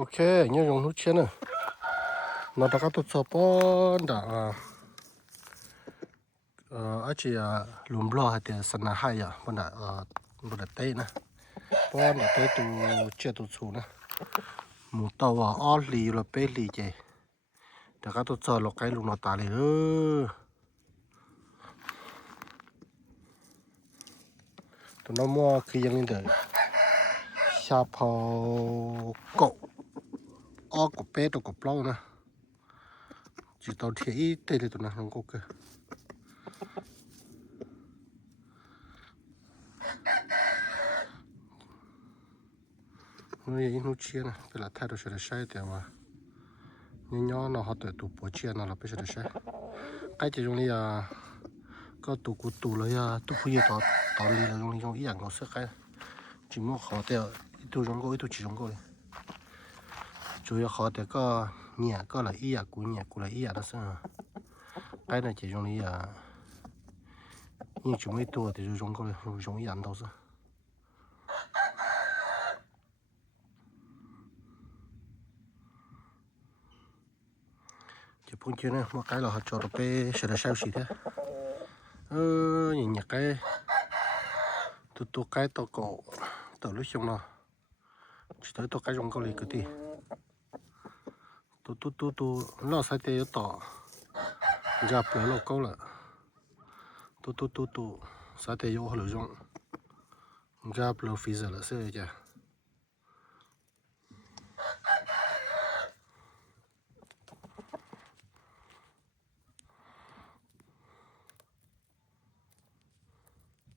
Ok, nhớ dùng nút trên này. Nó đã có tốt số bốn đã ở chỉ lùm lo hay là sân hai à, bọn đã tây nè, bọn đã tây tu chơi tu số nè, một tàu ở lì là bé lì chơi, đã có tốt số lọc cái lùm nó ta lì tụi nó mua khi dân lên đời, xa phao cậu, của bé tụi cậu lâu nè. Chỉ tao thiệt ít tê thì tụi nó không có cơ. Nó chia nè, bây giờ thay đổi sẽ là sai thì mà nhỏ nó họ tự tụ bỏ chia nó là bây giờ là sai. Cái chỉ dùng là có tụ cụ tụ là tụ bây giờ tao đi là dùng ý ảnh nó sẽ cái chỉ mua khó thì tụ dùng cái tụ chỉ dùng cái chủ yếu khó thì có nhà có là ý ảnh của là ý ảnh đó sao cái này chỉ dùng là nhưng chúng mấy tụ thì dùng cái dùng ý ảnh đâu sao chỉ phun chưa nè một cái là họ cho nó bé sẽ là sao xí thế nhìn nhặt cái tụ cái tụ cổ tụ lúc xong nó chỉ tới tụ cái trong câu này cái gì tụ nó sai thế tỏ gặp lại lô câu là tụ sai thế vô họ lựa chọn gặp lại phi giờ là sao vậy